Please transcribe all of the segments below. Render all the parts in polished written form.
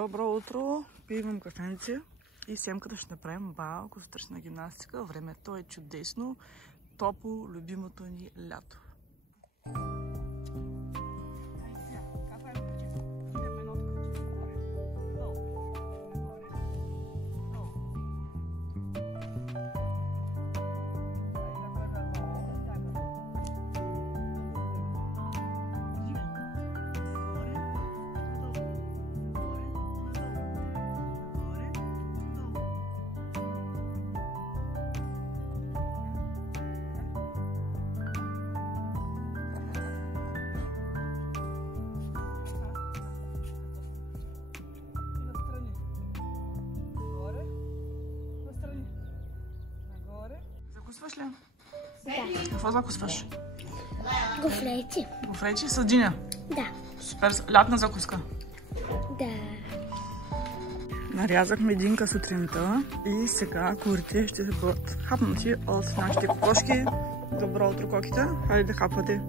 Добро утро, пивам кафенце и Семката ще направим малко сутрешна гимнастика. Времето е чудесно, топло, любимото ни лято. Закусваш ли? Да. Какво закусваш? Гофречи. Гофречи с диня? Да. Супер, лятна закуска. Да. Нарязахме динка сутринта и сега курите ще бъдат хапнати от нашите кокошки. Добро утро, коките. Хайде да хапвате.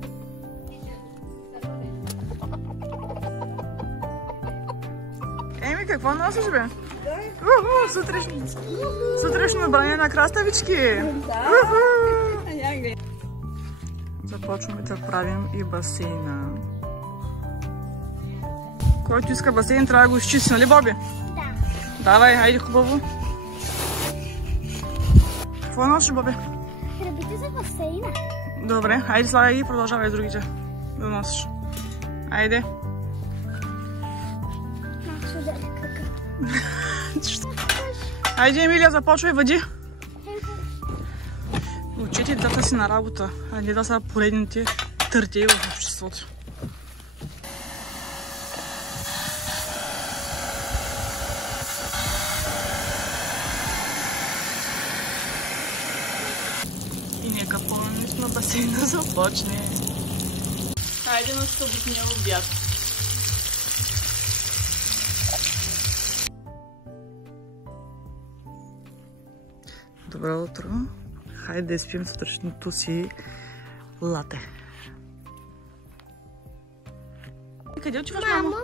Еми, какво носиш, бе? Сутрешно набрание на краставички. Започваме да правим и басейна. Който иска басейн, трябва да го изчисти, нали, Боби? Да. Давай, хайде хубаво. Какво носиш, Боби? Ръбите за басейна. Добре, хайде слагай и продължавай с другите да носиш. Айде. Айде, Емилия, започвай, въди. Учете децата си на работа, а не да са поредните търтеи в обществото. И нека пълненето на басейна започне. Хайде на съботния обяд. Добро утро. Хайде да изпием сутрешното си лате. И къде отиваш, мамо? Мамо,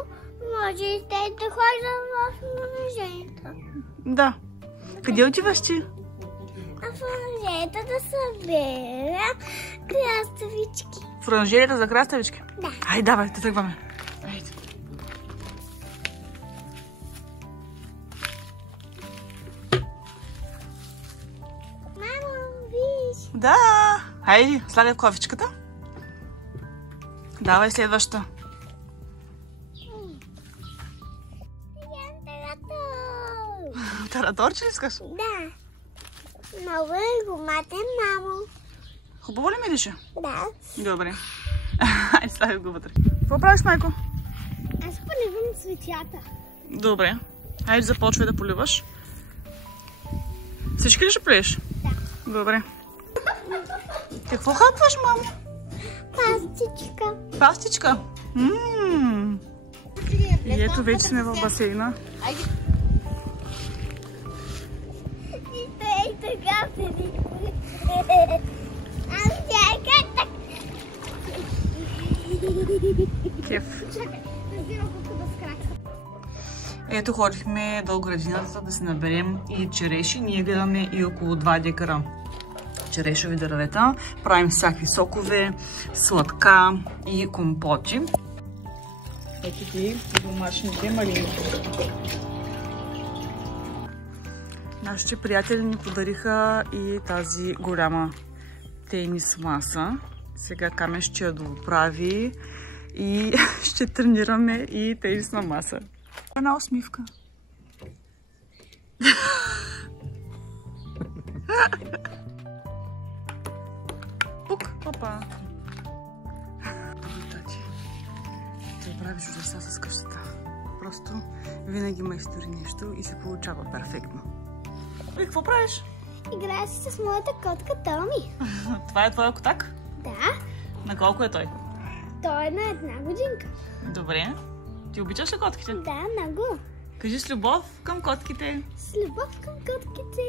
може и те да ходя в оранжерията. Да. Къде отиваш ти? А в оранжерията да събера краставички. В оранжерията за краставички? Да. Ай, давай, да тръгваме. Айде. Мамо, виж. Да! Хайде, слагай в кофичката. Давай следващата. Ям таратор. Тараторче ли искаш? Да. Много е гуматен, мамо. Хубаво ли мирише? Да. Добре. Айде, слагай го вътре. Какво правиш, майко? Аз поливам цветята. Добре. Айде, започвай да поливаш. Всички ли ще плееш? Да. Добре. Какво хапваш, мамо? Пастичка. Пастичка? И ето вече сме в басейна. И те и така седи. Аз чакай така. Кеф. Чакай, да взема колко да скракса. Ето ходихме до градината да се наберем и череши. Ние гледаме и около 2 декара черешови дървета. Правим всякакви сокове, сладка и компоти. Ето ги домашните малини. Нашите приятели ни подариха и тази голяма тенис маса. Сега Камен ще я дооправи и ще тренираме и тенисна маса. Една усмивка. Пук, опа. Добре, тати. Ти прави чудеса с къщата. Просто винаги майстори нещо и се получава перфектно. И какво правиш? Играя си с моята котка Томи. Това е твоя котак? Да, На колко е той? той е на 1 годинка. Добре. Ти обичаш ли котките? Да, много. Кажи с любов към котките. С любов към котките.